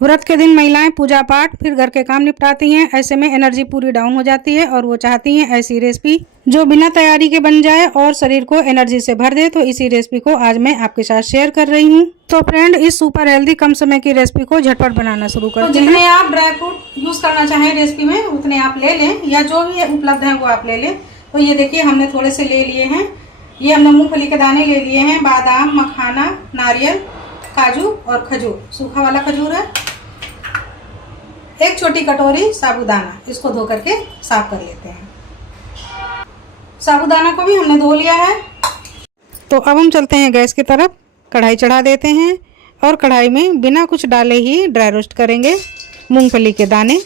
व्रत के दिन महिलाएं पूजा पाठ फिर घर के काम निपटाती हैं। ऐसे में एनर्जी पूरी डाउन हो जाती है और वो चाहती हैं ऐसी रेसिपी जो बिना तैयारी के बन जाए और शरीर को एनर्जी से भर दे। तो इसी रेसिपी को आज मैं आपके साथ शेयर कर रही हूँ। तो फ्रेंड, इस सुपर हेल्दी कम समय की रेसिपी को झटपट बनाना शुरू करते हैं। जितने आप ड्राई फ्रूट यूज करना चाहें रेसिपी में उतने आप ले लें, या जो भी उपलब्ध है वो आप ले लें। तो ये देखिए, हमने थोड़े से ले लिए हैं। ये हमने मूंगफली के दाने ले लिए हैं, बादाम, मखाना, नारियल, काजू और खजूर, सूखा वाला खजूर है। एक छोटी कटोरी साबूदाना, इसको धो करके साफ कर लेते हैं। साबूदाना को भी हमने धो लिया है। तो अब हम चलते हैं गैस की तरफ, कढ़ाई चढ़ा देते हैं और कढ़ाई में बिना कुछ डाले ही ड्राई रोस्ट करेंगे मूंगफली के दाने।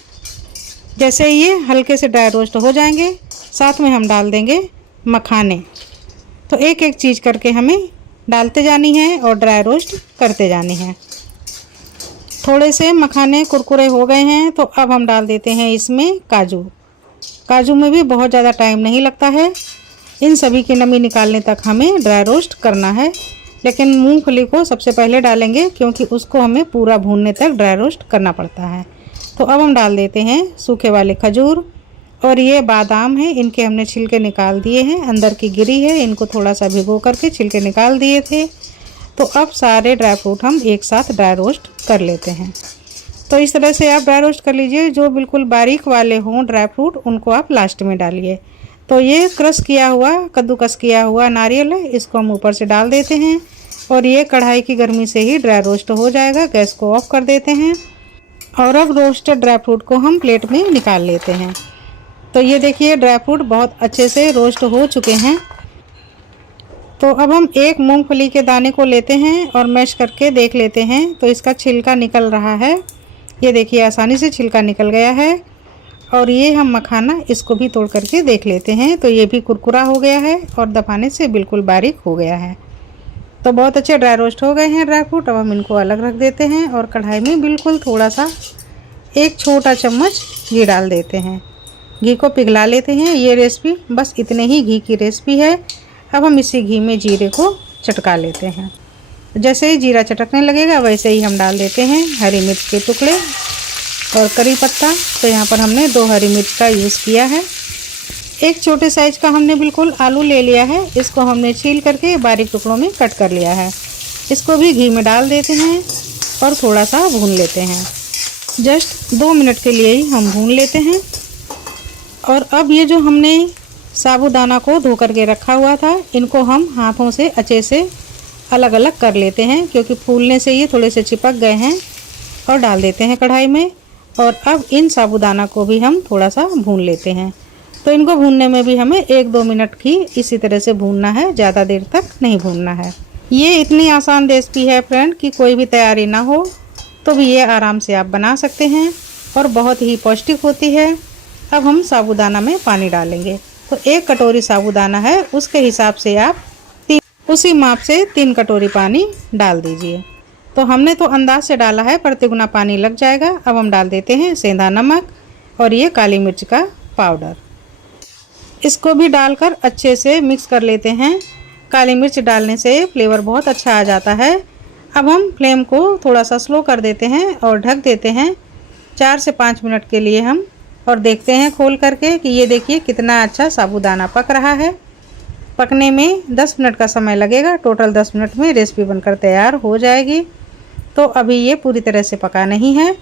जैसे ये हल्के से ड्राई रोस्ट हो जाएंगे, साथ में हम डाल देंगे मखाने। तो एक एक चीज़ करके हमें डालते जानी है और ड्राई रोस्ट करते जानी है। थोड़े से मखाने कुरकुरे हो गए हैं, तो अब हम डाल देते हैं इसमें काजू। काजू में भी बहुत ज़्यादा टाइम नहीं लगता है, इन सभी की नमी निकालने तक हमें ड्राई रोस्ट करना है। लेकिन मूंगफली को सबसे पहले डालेंगे क्योंकि उसको हमें पूरा भूनने तक ड्राई रोस्ट करना पड़ता है। तो अब हम डाल देते हैं सूखे वाले खजूर, और ये बादाम है, इनके हमने छिलके निकाल दिए हैं, अंदर की गिरी है, इनको थोड़ा सा भिगो करके छिलके निकाल दिए थे। तो अब सारे ड्राई फ्रूट हम एक साथ ड्राई रोस्ट कर लेते हैं। तो इस तरह से आप ड्राई रोस्ट कर लीजिए। जो बिल्कुल बारीक वाले हों ड्राई फ्रूट, उनको आप लास्ट में डालिए। तो ये क्रश किया हुआ, कद्दूकस किया हुआ नारियल है, इसको हम ऊपर से डाल देते हैं और ये कढ़ाई की गर्मी से ही ड्राई रोस्ट हो जाएगा। गैस को ऑफ कर देते हैं और अब रोस्टेड ड्राई फ्रूट को हम प्लेट में निकाल लेते हैं। तो ये देखिए, ड्राई फ्रूट बहुत अच्छे से रोस्ट हो चुके हैं। तो अब हम एक मूंगफली के दाने को लेते हैं और मैश करके देख लेते हैं। तो इसका छिलका निकल रहा है, ये देखिए आसानी से छिलका निकल गया है। और ये हम मखाना, इसको भी तोड़ करके देख लेते हैं। तो ये भी कुरकुरा हो गया है और दबाने से बिल्कुल बारीक हो गया है। तो बहुत अच्छे ड्राई रोस्ट हो गए हैं ड्राई फ्रूट। अब हम इनको अलग रख देते हैं और कढ़ाई में बिल्कुल थोड़ा सा, एक छोटा चम्मच घी डाल देते हैं। घी को पिघला लेते हैं। ये रेसिपी बस इतने ही घी की रेसिपी है। अब हम इसी घी में जीरे को चटका लेते हैं। जैसे ही जीरा चटकने लगेगा वैसे ही हम डाल देते हैं हरी मिर्च के टुकड़े और करी पत्ता। तो यहाँ पर हमने 2 हरी मिर्च का यूज़ किया है। एक छोटे साइज का हमने बिल्कुल आलू ले लिया है, इसको हमने छील करके बारीक टुकड़ों में कट कर लिया है। इसको भी घी में डाल देते हैं और थोड़ा सा भून लेते हैं। जस्ट 2 मिनट के लिए ही हम भून लेते हैं। और अब ये जो हमने साबूदाना को धो करके रखा हुआ था, इनको हम हाथों से अच्छे से अलग अलग कर लेते हैं क्योंकि फूलने से ये थोड़े से चिपक गए हैं, और डाल देते हैं कढ़ाई में। और अब इन साबूदाना को भी हम थोड़ा सा भून लेते हैं। तो इनको भूनने में भी हमें 1-2 मिनट की इसी तरह से भूनना है, ज़्यादा देर तक नहीं भूनना है। ये इतनी आसान रेसिपी है फ्रेंड कि कोई भी तैयारी ना हो तो भी ये आराम से आप बना सकते हैं और बहुत ही पौष्टिक होती है। अब हम साबूदाना में पानी डालेंगे। तो 1 कटोरी साबूदाना है, उसके हिसाब से आप उसी माप से 3 कटोरी पानी डाल दीजिए। तो हमने तो अंदाज से डाला है, पर तिगुना पानी लग जाएगा। अब हम डाल देते हैं सेंधा नमक और ये काली मिर्च का पाउडर। इसको भी डालकर अच्छे से मिक्स कर लेते हैं। काली मिर्च डालने से फ्लेवर बहुत अच्छा आ जाता है। अब हम फ्लेम को थोड़ा सा स्लो कर देते हैं और ढक देते हैं 4 से 5 मिनट के लिए हम, और देखते हैं खोल करके कि ये देखिए कितना अच्छा साबूदाना पक रहा है। पकने में 10 मिनट का समय लगेगा। टोटल 10 मिनट में रेसिपी बनकर तैयार हो जाएगी। तो अभी ये पूरी तरह से पका नहीं है।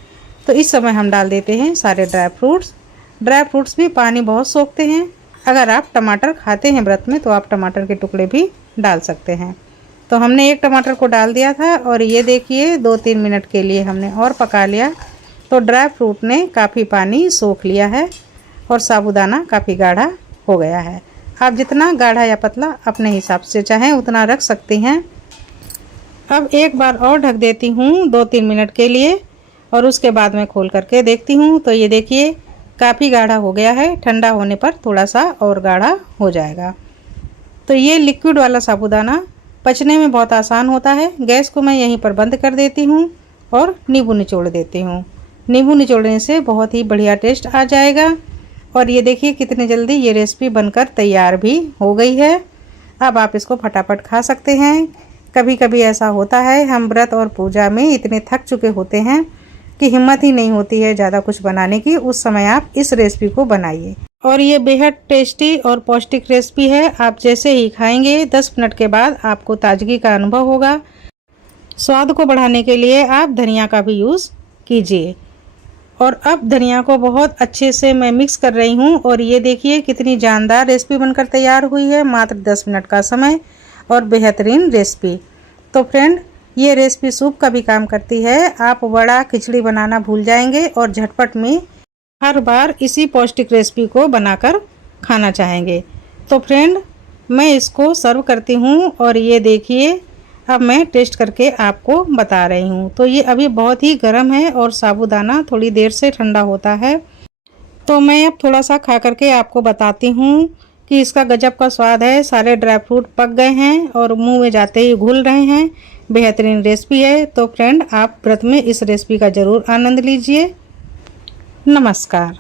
तो इस समय हम डाल देते हैं सारे ड्राई फ्रूट्स। ड्राई फ्रूट्स भी पानी बहुत सोखते हैं। अगर आप टमाटर खाते हैं व्रत में तो आप टमाटर के टुकड़े भी डाल सकते हैं। तो हमने 1 टमाटर को डाल दिया था और ये देखिए 2-3 मिनट के लिए हमने और पका लिया। तो ड्राई फ्रूट ने काफ़ी पानी सोख लिया है और साबूदाना काफ़ी गाढ़ा हो गया है। आप जितना गाढ़ा या पतला अपने हिसाब से चाहें उतना रख सकती हैं। अब एक बार और ढक देती हूँ 2-3 मिनट के लिए, और उसके बाद मैं खोल करके देखती हूँ। तो ये देखिए काफ़ी गाढ़ा हो गया है। ठंडा होने पर थोड़ा सा और गाढ़ा हो जाएगा। तो ये लिक्विड वाला साबूदाना पचने में बहुत आसान होता है। गैस को मैं यहीं पर बंद कर देती हूँ और नींबू निचोड़ देती हूँ। नींबू निचोड़ने से बहुत ही बढ़िया टेस्ट आ जाएगा। और ये देखिए कितनी जल्दी ये रेसिपी बनकर तैयार भी हो गई है। अब आप इसको फटाफट खा सकते हैं। कभी कभी ऐसा होता है हम व्रत और पूजा में इतने थक चुके होते हैं कि हिम्मत ही नहीं होती है ज़्यादा कुछ बनाने की, उस समय आप इस रेसिपी को बनाइए। और ये बेहद टेस्टी और पौष्टिक रेसिपी है। आप जैसे ही खाएंगे 10 मिनट के बाद आपको ताजगी का अनुभव होगा। स्वाद को बढ़ाने के लिए आप धनिया का भी यूज़ कीजिए। और अब धनिया को बहुत अच्छे से मैं मिक्स कर रही हूँ और ये देखिए कितनी जानदार रेसिपी बनकर तैयार हुई है। मात्र 10 मिनट का समय और बेहतरीन रेसिपी। तो फ्रेंड, ये रेसिपी सूप का भी काम करती है। आप वड़ा खिचड़ी बनाना भूल जाएंगे और झटपट में हर बार इसी पौष्टिक रेसिपी को बनाकर खाना चाहेंगे। तो फ्रेंड, मैं इसको सर्व करती हूँ और ये देखिए अब मैं टेस्ट करके आपको बता रही हूँ। तो ये अभी बहुत ही गर्म है और साबूदाना थोड़ी देर से ठंडा होता है। तो मैं अब थोड़ा सा खा करके आपको बताती हूँ कि इसका गजब का स्वाद है। सारे ड्राई फ्रूट पक गए हैं और मुंह में जाते ही घुल रहे हैं। बेहतरीन रेसिपी है। तो फ्रेंड, आप व्रत में इस रेसिपी का ज़रूर आनंद लीजिए। नमस्कार।